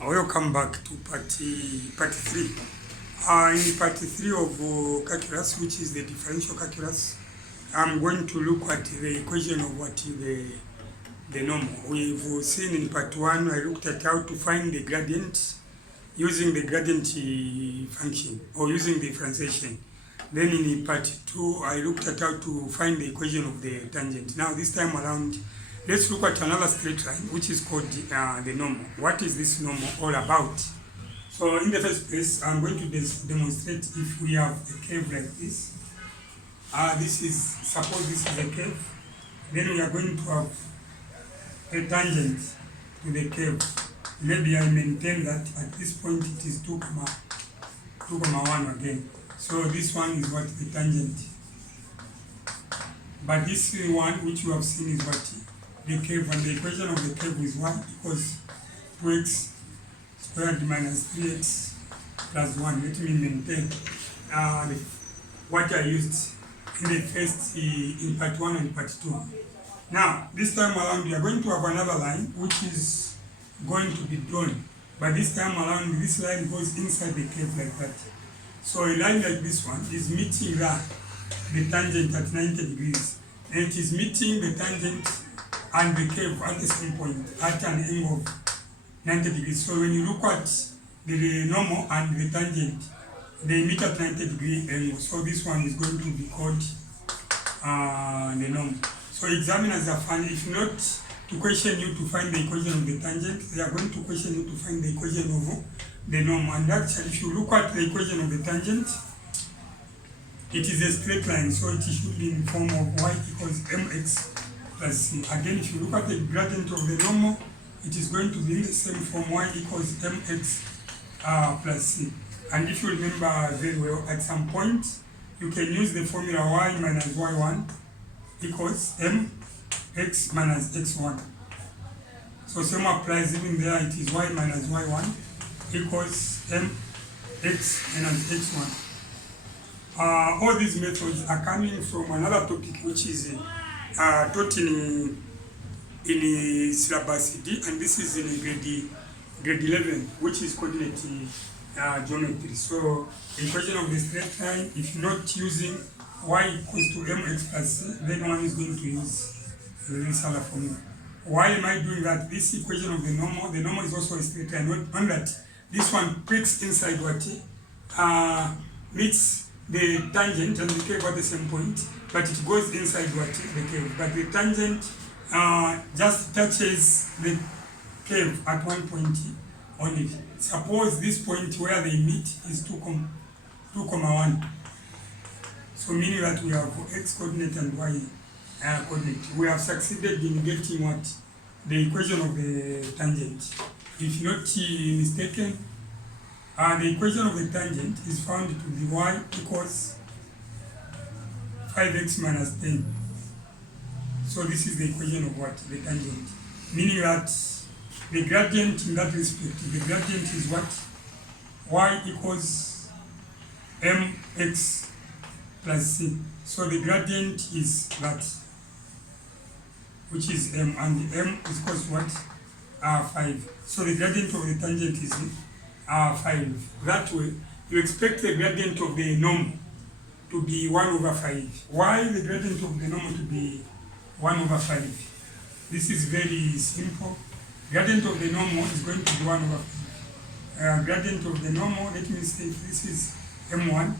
Welcome back to part 3. In part 3 of calculus, which is the differential calculus, I'm going to look at the equation of what the normal. We've seen in part 1, I looked at how to find the gradient using the gradient function or using differentiation. Then in part 2, I looked at how to find the equation of the tangent. Now this time around, let's look at another straight line, which is called the normal. What is this normal all about? So in the first place, I'm going to demonstrate if we have a curve like this. Suppose this is a curve. Then we are going to have a tangent to the curve. Maybe I maintain that at this point it is 2,1 again. So this one is what the tangent. But this one which you have seen is what the curve, and the equation of the curve is 1 equals 2x squared minus 3x plus 1. Let me maintain what I used in the first, in part 1 and part 2. Now, this time around, we are going to have another line which is going to be drawn. But this time around, this line goes inside the curve like that. So a line like this one is meeting the tangent at 90 degrees. And it is meeting the tangent and the curve at the same point at an angle of 90 degrees. So when you look at the normal and the tangent, they meet at 90 degree angle. So this one is going to be called the normal. So examiners are fun, if not to question you to find the equation of the tangent, they are going to question you to find the equation of the normal. And actually, if you look at the equation of the tangent, it is a straight line, so it should be in form of y equals mx plus c. Again, if you look at the gradient of the normal, it is going to be in the same form, y equals mx plus c. And if you remember very well, at some point, you can use the formula y minus y1 equals mx minus x1. So same applies even there, it is y minus y1 equals mx minus x1. All these methods are coming from another topic which is taught in syllabus D, and this is in grade 11, which is coordinate geometry. So the equation of the straight line, if not using y equals to mx plus c, then one is going to use this other formula. Why am I doing that? This equation of the normal is also a straight line, not on that this one pricks inside what meets the tangent and the curve at the same point, but it goes inside what the curve. But the tangent just touches the curve at one point only. Suppose this point where they meet is 2,1. So meaning that we have x coordinate and y coordinate. We have succeeded in getting what? The equation of the tangent. If not mistaken, the equation of the tangent is found to be y equals 5x minus 10. So this is the equation of what? The tangent. Meaning that the gradient in that respect, the gradient is what? Y equals mx plus c. So the gradient is that, which is m, and m is equals to what? 5. So the gradient of the tangent is 5. That way, you expect the gradient of the normal to be 1 over 5. Why the gradient of the normal to be 1 over 5? This is very simple. Gradient of the normal is going to be 1 over 5. Gradient of the normal, let me say this is m1.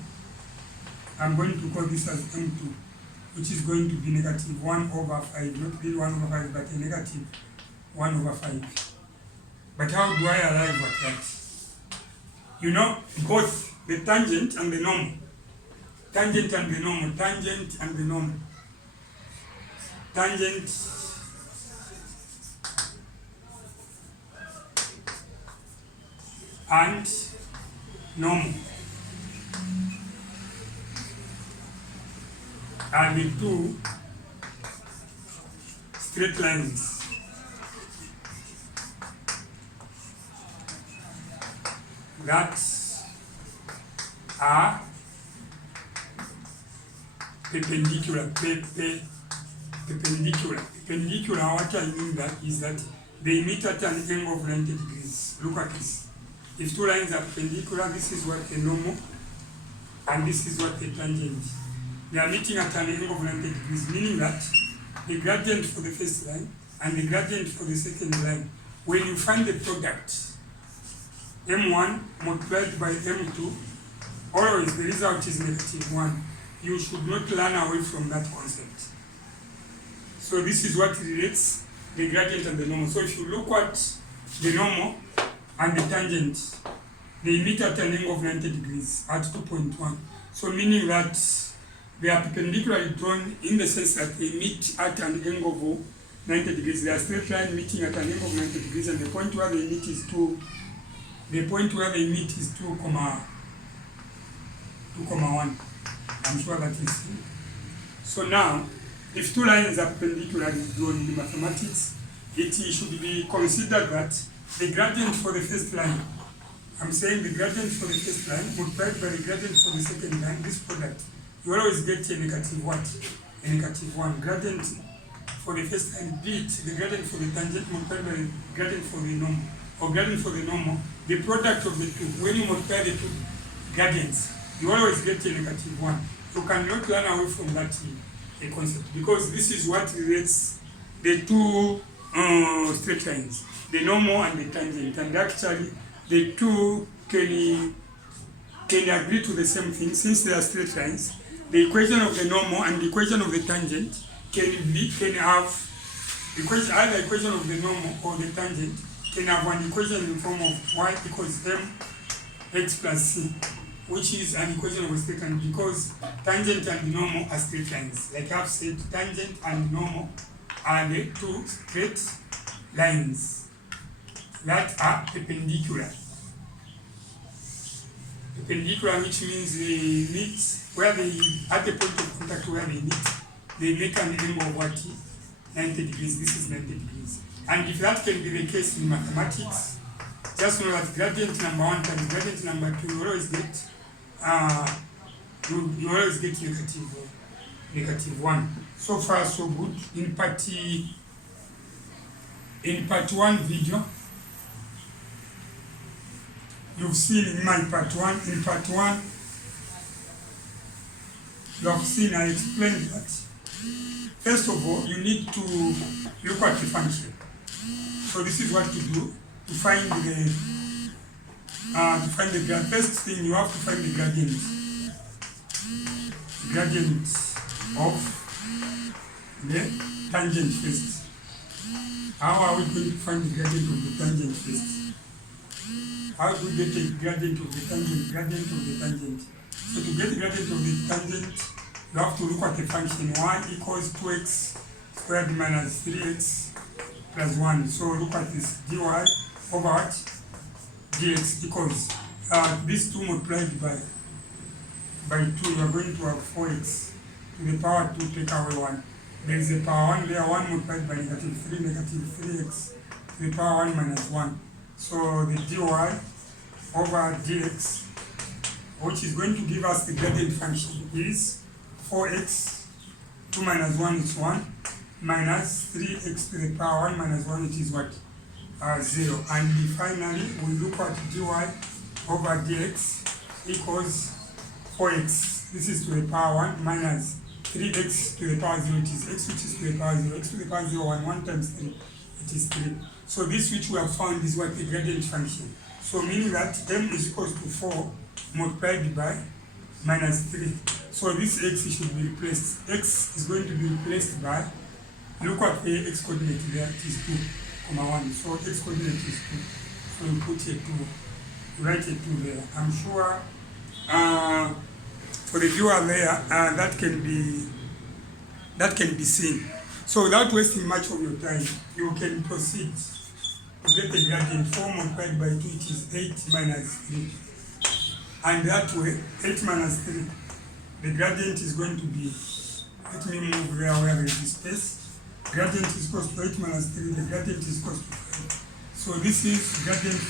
I'm going to call this as m2, which is going to be negative 1 over 5. Not really 1 over 5, but a negative 1 over 5. But how do I arrive at that? You know, both the tangent and the normal. Tangent and the normal. Tangent and the normal. Tangent and normal are the two straight lines that are perpendicular. Perpendicular. What I mean that is that they meet at an angle of 90 degrees. Look at this. If two lines are perpendicular, this is what the normal, and this is what the tangent. They are meeting at an angle of 90 degrees, meaning that the gradient for the first line and the gradient for the second line, when you find the product, m1 multiplied by m2, always the result is -1. You should not run away from that concept. So this is what relates the gradient and the normal. So if you look at the normal and the tangent, they meet at an angle of 90 degrees at 2.1. So meaning that they are perpendicularly drawn in the sense that they meet at an angle of 90 degrees. They are straight line meeting at an angle of 90 degrees, and the point where they meet is 2. The point where they meet is 2,1. I'm sure that is. So now, if two lines are perpendicularly drawn in mathematics, it should be considered that the gradient for the first line, I'm saying the gradient for the first line multiplied by the gradient for the second line, this product, you always get a negative what? A -1. Gradient for the first line, be it the gradient for the tangent multiplied by the gradient for the normal, or gradient for the normal, the product of the two, when you multiply the two gradients, you always get a -1. You cannot run away from that concept, because this is what relates the two straight lines, the normal and the tangent, and actually the two can agree to the same thing. Since they are straight lines, the equation of the normal and the equation of the tangent can have either equation of the normal or the tangent can have an equation in the form of y equals mx plus c, which is an equation of a straight line, because tangent and the normal are straight lines. Like I've said, tangent and normal are the two straight lines that are perpendicular. Perpendicular, which means they meet where they, at the point of contact where they meet, they make an angle of what? 90 degrees. This is 90 degrees. And if that can be the case in mathematics, just know that gradient number 1 times gradient number 2, you always get -1. So far so good. In part 1 video, you've seen in my part 1, you have seen I explained that first of all you need to look at the function. So this is what to do to find the gradient. First thing, you have to find the gradient of the tangent first. How are we going to find the gradient of the tangent first? How do we get the gradient of the tangent? So to get the gradient of the tangent, you have to look at the function y equals 2x squared minus 3x plus 1. So look at this, dy over what? Dx equals these two multiplied by 2, you are going to have 4x to the power 2, take away 1. There is a power 1 there, 1 multiplied by -3x to the power 1 minus 1. So the dy over dx, which is going to give us the gradient function, is 4x, 2 minus 1 is 1, minus 3x to the power 1 minus 1, it is what? 0. And finally, we look at dy over dx equals 4x. This is to the power 1 minus 3x to the power 0, it is x which is to the power 0. X to the power 0, 1 times 3, it is 3. So this which we have found is what? The gradient function. So meaning that m is equals to 4 multiplied by minus 3. So this x should be replaced. X is going to be replaced by, look at the x coordinate there, it is 2,1. So x coordinate is 2. So you put a 2, write a 2 there. I'm sure for the viewer there, that can be seen. So without wasting much of your time, you can proceed to get the gradient. 4 multiplied by 2, it is 8 minus 3. And that way, 8 minus 3, the gradient is going to be, let me move there where there is space. Gradient is equal to 8 minus 3, the gradient is equal to 5. So this is gradient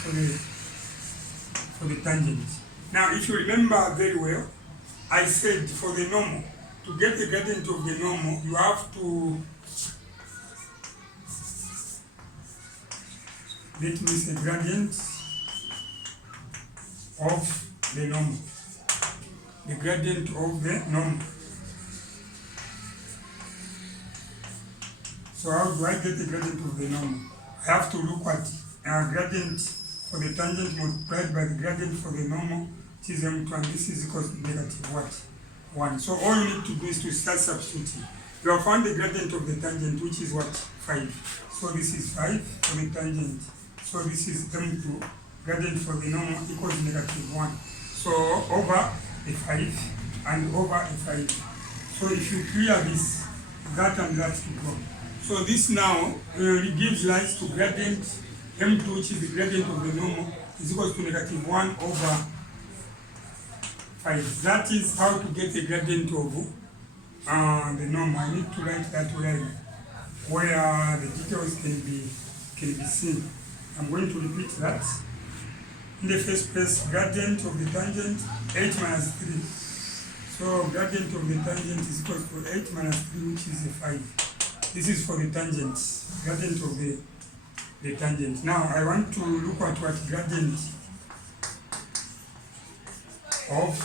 for the tangent. Now if you remember very well, I said for the normal, to get the gradient of the normal, you have to let me say gradient of the normal. The gradient of the normal. So how do I get the gradient of the normal? I have to look at gradient for the tangent multiplied by the gradient for the normal, which is m2, and this is equal to negative what? 1. So all you need to do is to start substituting. You have found the gradient of the tangent, which is what? 5. So this is 5 for the tangent. So this is m2, gradient for the normal equals negative 1. So over a 5 and over a 5. So if you clear this, that and that to go. So this now gives rise to gradient m2, which is the gradient of the normal, is equal to negative 1 over 5. That is how to get a gradient of the normal. I need to write that where the details can be seen. I'm going to repeat that. In the first place, gradient of the tangent 8 minus 3. So gradient of the tangent is equal to 8 minus 3, which is a 5. This is for the tangent, gradient of the tangent. Now I want to look at what gradient of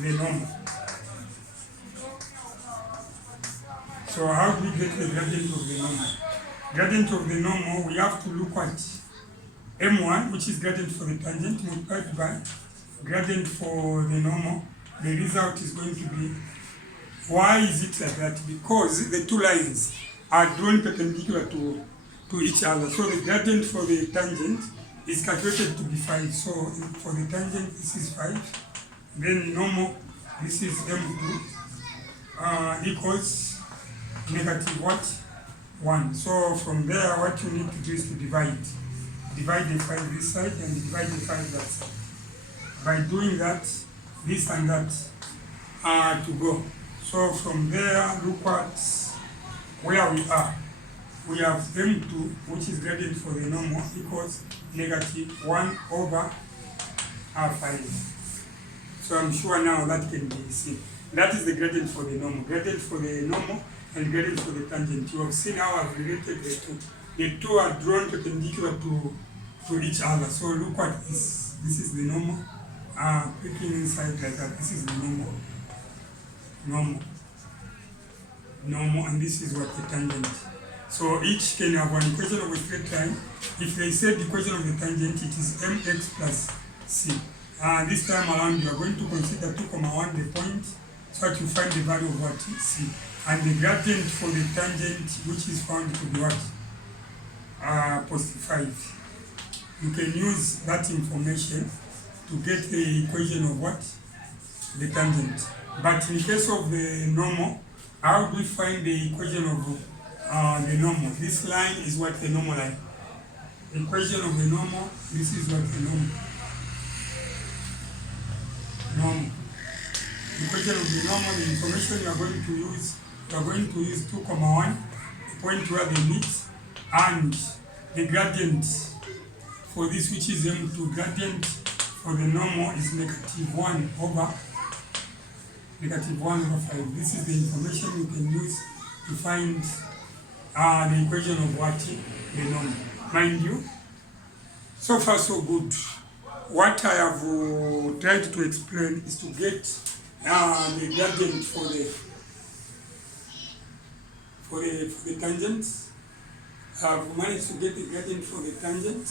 the normal. So how do we get the gradient of the normal? Gradient of the normal, we have to look at m1, which is gradient for the tangent, multiplied by gradient for the normal. The result is going to be, why is it like that? Because the two lines are drawn perpendicular to each other. So the gradient for the tangent is calculated to be 5. So for the tangent, this is 5. Then normal, this is m2 equals negative what? 1. So from there, what you need to do is to divide. Divide the 5 this side and divide the 5 that side. By doing that, this and that are to go. So from there, look at where we are. We have m2, which is gradient for the normal, equals negative 1 over 5. So I'm sure now that can be seen. That is the gradient for the normal. Gradient for the normal and gradient for the tangent. You have seen how I've related the two. The two are drawn perpendicular to each other. So look at this. This is the normal. Pricking inside like that. This is the normal. Normal, and this is what the tangent. So each can have one equation of a straight line. If they say the equation of the tangent, it is mx plus c. This time around, you are going to consider 2,1 the point, so that you find the value of what c. And the gradient for the tangent, which is found to be what? Positive 5. You can use that information to get the equation of what? The tangent. But in case of the normal, how do we find the equation of the normal? This line is what the normal line. The equation of the normal, this is what the normal. The equation of the normal, the information you are going to use 2,1, the point where they meet, and the gradient for this, which is m2, gradient for the normal is negative 1 over 5. This is the information you can use to find the equation of what? The normal. Mind you, so far so good. What I have tried to explain is to get the gradient for the tangent. I've managed to get the gradient for the tangent.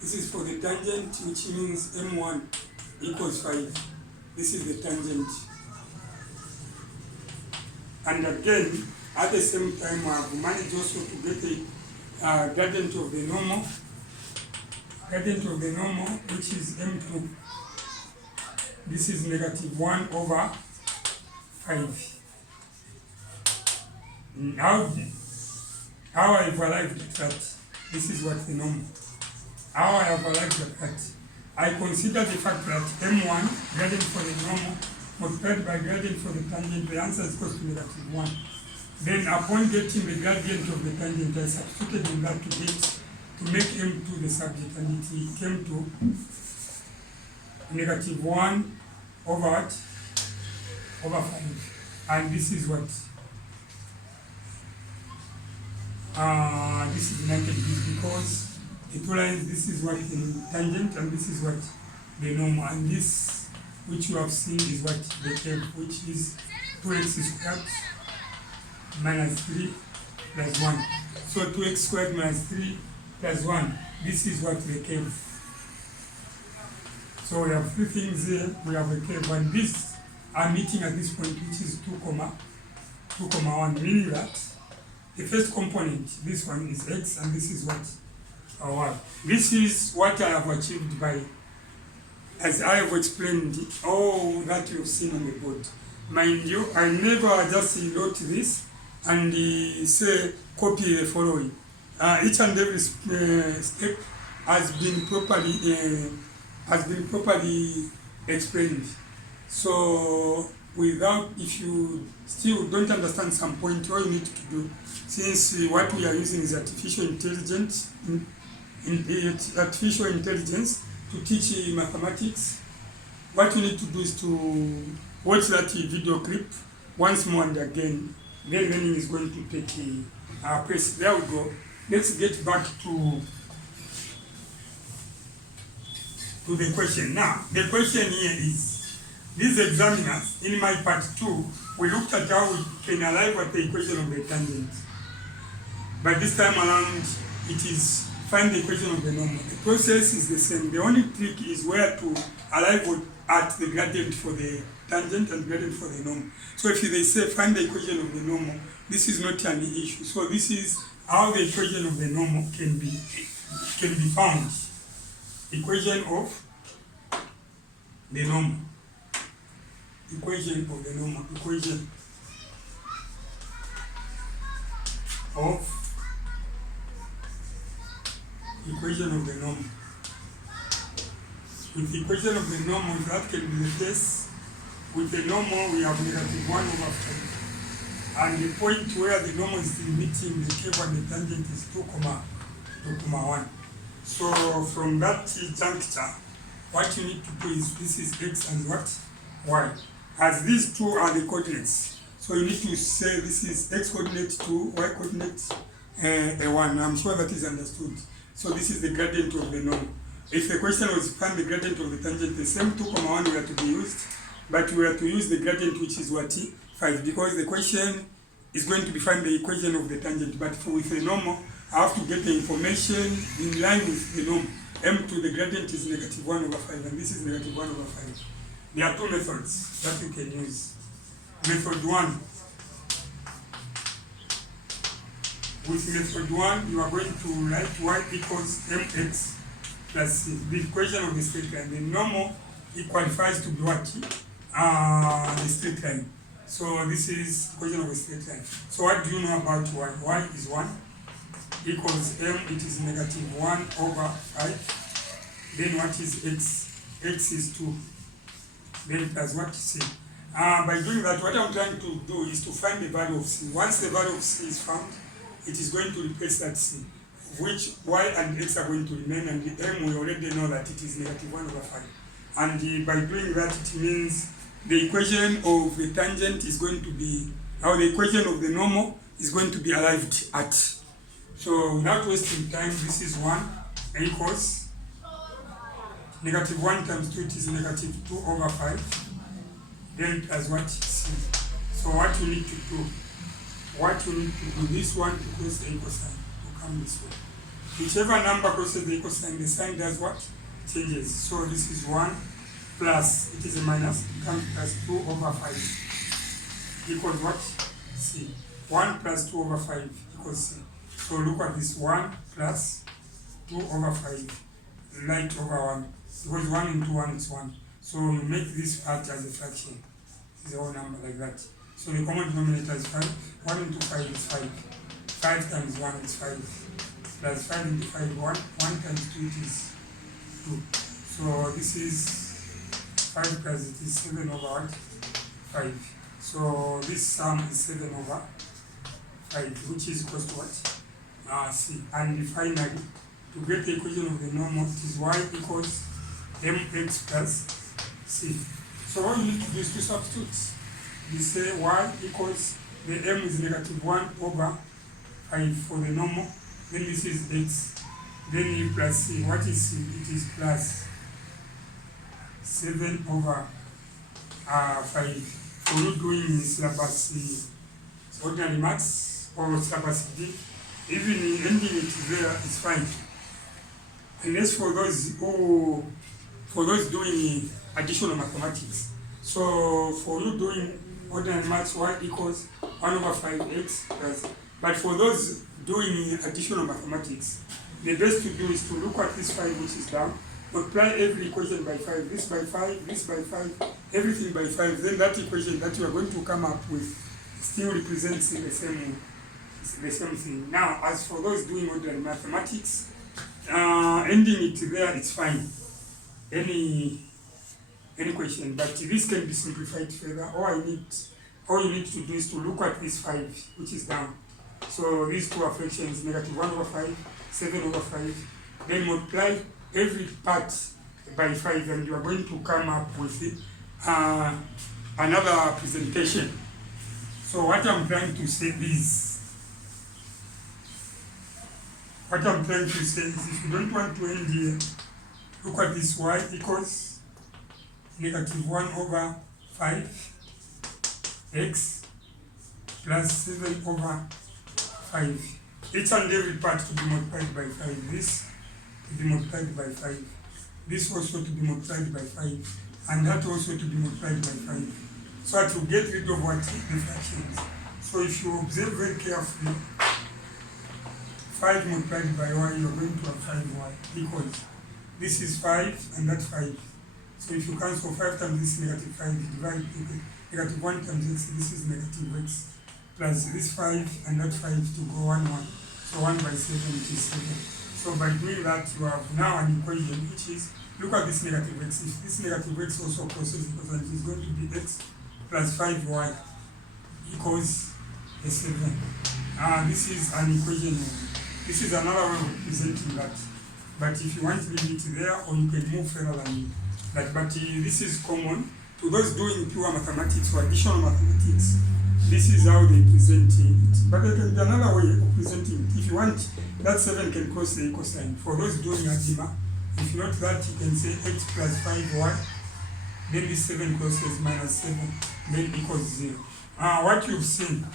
This is for the tangent, which means m1 equals 5. This is the tangent. And again, at the same time, I've managed also to get the gradient of the normal. Gradient of the normal, which is m2. This is negative 1 over 5. How I've arrived at that, this is what the normal. How I have arrived at that, I consider the fact that m1, gradient for the normal, multiplied by gradient for the tangent, the answer is equal to negative 1. Then upon getting the gradient of the tangent, I substituted in that to make m2 the subject, and it came to negative 1 over what? Over 5. And this is what? This is 90 degrees, because the two lines, this is what the tangent and this is what the normal, and this which you have seen is what the curve, which is 2x squared minus 3 plus 1. So 2x squared minus 3 plus 1, this is what the curve. So we have three things here. We have a curve, and these are meeting at this point, which is 2, 1, meaning that the first component, this one is x, and this is what our y. This is what I have achieved by, as I have explained, all that you've seen on the board. Mind you, I never just wrote this and say copy the following. Each and every step has been properly explained. So without, if you still don't understand some point, what you need to do, since what we are using is artificial intelligence to teach mathematics, what you need to do is to watch that video clip once more and again. Then learning is going to take place. There we go. Let's get back to the question. Now, the question here is, these examiners, in my part 2, we looked at how we can arrive at the equation of the tangent. But this time around, it is find the equation of the normal. The process is the same. The only trick is where to arrive at the gradient for the tangent and gradient for the normal. So if they say find the equation of the normal, this is not an issue. So this is how the equation of the normal can be found. Equation of the normal. Equation of the normal. Equation of the normal. With the equation of the normal, that can be the case. With the normal, we have -1/5. And the point where the normal is limiting the curve and the tangent is 2,1. So from that juncture, what you need to do is, this is x and what? Y. As these two are the coordinates. So you need to say this is x coordinate 2, y coordinate 1. I'm sure that is understood. So this is the gradient of the normal. If the question was find the gradient of the tangent, the same 2,1 were to be used, but we are to use the gradient, which is what? 5, because the question is going to be find the equation of the tangent. But with the normal, I have to get the information in line with the norm. M2, the gradient is -1/5, and this is -1/5. There are two methods that you can use. Method 1. With method 1, you are going to write y equals mx plus c, the equation of the straight line. The normal, it qualifies to be what? The straight line. So this is equation of a straight line. So what do you know about y? Y is 1 equals m, it is -1/5. Then what is x? X is 2. Then plus what? C. By doing that, what I'm trying to do is to find the value of c. Once the value of c is found, it is going to replace that c, which y and x are going to remain, and the m, we already know that it is -1/5. And by doing that, it means the equation of the tangent is going to be, or the equation of the normal is going to be arrived at. So without wasting time, this is 1 equals -1 times 2, it is -2/5. Then plus what? C. So what you need to do, this one to cross the equal sign, to come this way. Whichever number crosses the equal sign, the sign does what? Changes. So this is 1 plus, it is a minus, comes plus 2/5 equals what? C. 1 plus 2/5 equals C. So look at this, 1 plus 2/5, light over 1. Because 1 into 1 is 1. So you make this part as a fraction. This is a whole number like that. So the common denominator is 5. 1 into 5 is 5. 5 times 1 is 5. Plus 5 into 5, 1. 1 times 2 it is 2. So this is 5 plus it is 7/5. So this sum is 7/5, which is equal to what? C. And finally, to get the equation of the normal, it is y equals mx plus c. So what you need to do is to substitute. You say y equals, the m is -1/5 for the normal, then this is x. then you plus c. What is c? It is plus 7 over 5. For you doing syllabus ordinary maths or syllabus D, even ending it there is fine. Unless for those doing additional mathematics. So for you doing ordinary maths, y equals 1 over 5x plus. But for those doing additional mathematics, the best to do is to look at this 5 which is down, multiply every equation by 5, this by 5, this by 5, everything by 5. Then that equation that you are going to come up with still represents the same thing. Now, as for those doing ordinary mathematics, ending it there, it's fine. Any question, but this can be simplified further. All you need to do is to look at this 5 which is down. So these two are fractions, negative 1 over 5, 7 over 5. Then multiply every part by 5, and you are going to come up with another presentation. So what I'm trying to say is, if you don't want to end here, look at this y equals negative 1 over 5 x plus 7 over 5. Each and every part to be multiplied by 5. This to be multiplied by 5. This also to be multiplied by 5. And that also to be multiplied by 5. So that you get rid of what? The fractions. So if you observe very carefully, 5 multiplied by y, you're going to have 5y equals. This is 5 and that's 5. So if you cancel 5 times this negative 5, you divide negative 1 times x, this is negative x, plus this 5 and that 5 to go 1, 1. So 1 by 7, which is 7. So by doing that, you have now an equation which is, look at this negative x. If this negative x also crosses the quotient, it's going to be x plus 5y equals a 7. This is an equation. This is another way of representing that. But if you want to leave it there, or you can move further than that. But this is common to those doing pure mathematics or additional mathematics. This is how they present it. But there can be another way of presenting it. If you want, that 7 can cross the equal sign. For those doing algebra, if you note that, you can say x plus 5y, then this 7 crosses minus 7, then equals 0. What you've seen,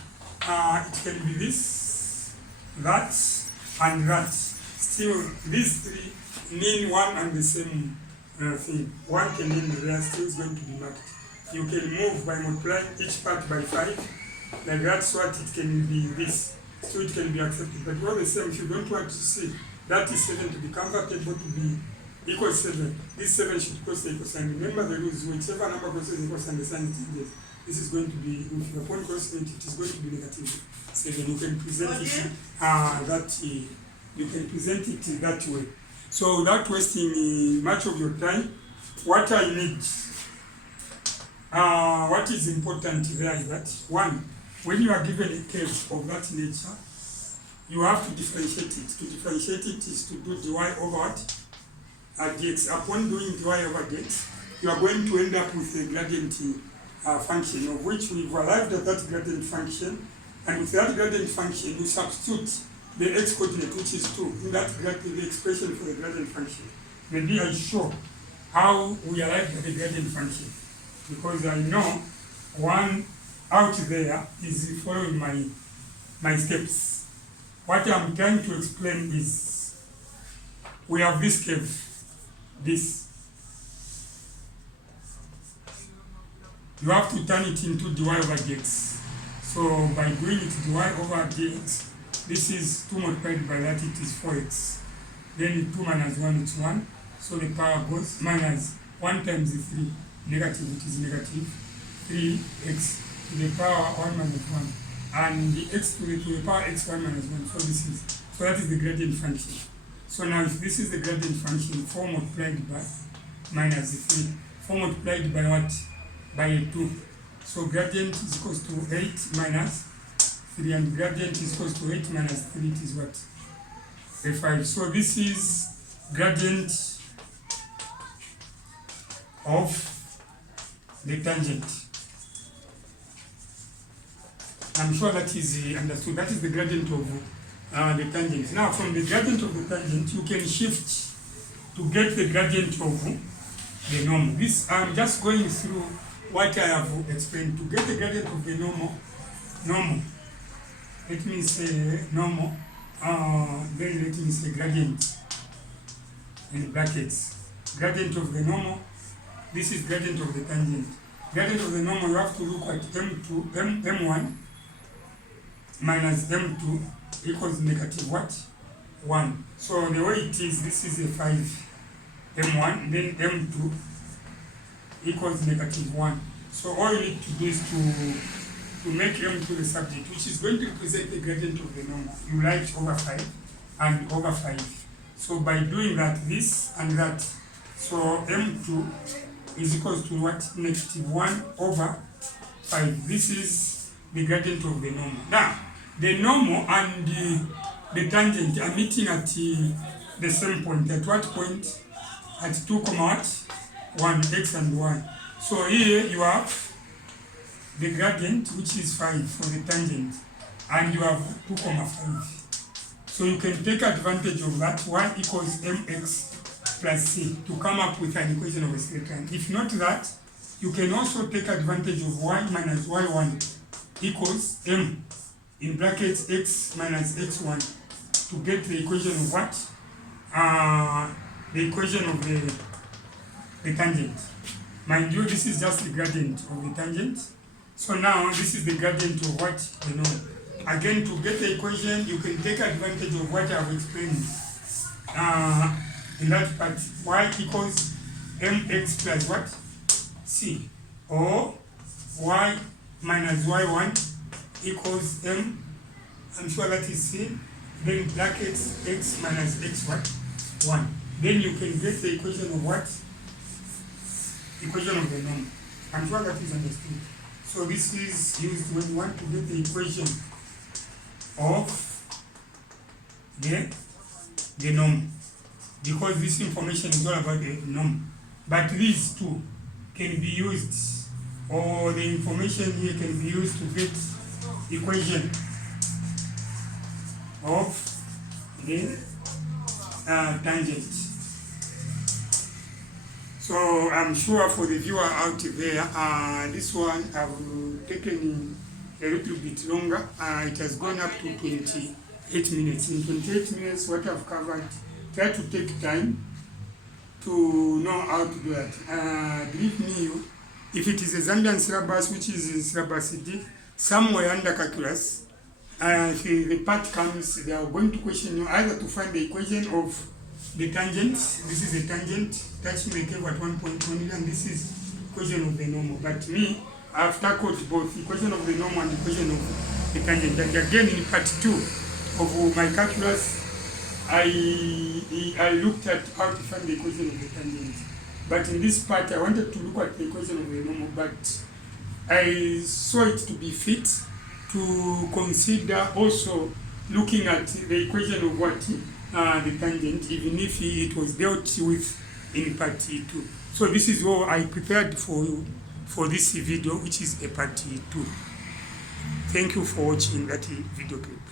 it can be this, that, and that. Still, these three mean one and the same thing. One can mean the rest, still is going to be marked. You can move by multiplying each part by 5, like that's what it can be this. So it can be accepted. But all the same, if you don't want to see that is 7 to be convertible to be equal 7, this 7 should cross the equal sign. Remember the rules, whichever number crosses the equal sign, the sign changes. This is going to be, if your point crossing it is going to be negative 7. You can present it you can present it that way. So without wasting much of your time, what I need, what is important there is that, one, when you are given a curve of that nature, you have to differentiate it. To differentiate it is to do dy over what? Dx. Upon doing dy over dx, you are going to end up with a gradient function, of which we've arrived at that gradient function, and with that gradient function, you substitute the x coordinate, which is 2, in that the expression for the gradient function. Maybe I show how we arrived at the gradient function, because I know one out there is following my steps. What I'm trying to explain is, we have this curve, this. You have to turn it into dy over dx. So by doing it dy over dx, this is 2 multiplied by that, it is 4x. Then 2 minus 1, it's 1. So the power goes minus 1 times the 3, negative, it is negative 3x to the power 1 minus 1. And the x to the power x 1 minus 1. So that is the gradient function. So now if this is the gradient function, 4 multiplied by minus the 3. 4 multiplied by what? By 2. So gradient is equals to 8 minus 3, and gradient is equals to 8 minus 3, it is what? A 5. So this is gradient of the tangent. I'm sure that is understood. That is the gradient of the tangent. Now from the gradient of the tangent, you can shift to get the gradient of the normal. This I'm just going through what I have explained. To get the gradient of the normal, let me say normal, then let me say gradient in brackets. Gradient of the normal, this is gradient of the tangent. Gradient of the normal, you have to look at m1 minus m2 equals negative what? 1. So the way it is, this is a 5 m1, then m2 equals negative 1. So all you need to do is to make m2 the subject, which is going to represent the gradient of the normal. You write over 5 and over 5. So by doing that, this and that, so m2 is equals to what? Negative 1 over 5. This is the gradient of the normal. Now, the normal and the tangent are meeting at the same point. At what point? At 2, 1, x and y. So here you have the gradient, which is 5 for the tangent, and you have 2, 5. So you can take advantage of that, y equals mx plus c, to come up with an equation of a straight line. If not that, you can also take advantage of y minus y1 equals m in brackets x minus x1 to get the equation of what? The equation of the tangent. Mind you, this is just the gradient of the tangent. So now this is the gradient of what? You know. Again, to get the equation, you can take advantage of what I have explained in that part. Y equals mx plus what? C. Or y minus y1 equals m. I'm sure that is C. Then brackets x minus x what? 1. Then you can get the equation of what? Equation of the norm. I'm sure that is understood. So this is used when you want to get the equation of the norm, because this information is all about the norm. But these two can be used, or the information here can be used to get equation of the tangent. So I'm sure for the viewer out there, this one I've taken a little bit longer. It has gone up to 28 minutes. In 28 minutes, what I've covered, try to take time to know how to do that. Believe me, if it is a Zambian syllabus, which is in syllabus D, somewhere under calculus, if the part comes, they are going to question you either to find the equation of the tangent. This is the tangent touching the curve at 1.1, and this is equation of the normal. But me, I've tackled both equation of the normal and equation of the tangent. And again, in part 2 of my calculus, I looked at how to find the equation of the tangent. But in this part, I wanted to look at the equation of the normal, but I saw it to be fit to consider also looking at the equation of what? The tangent, even if it was dealt with in part 2. So this is what I prepared for this video, which is a part 2. Thank you for watching that video clip.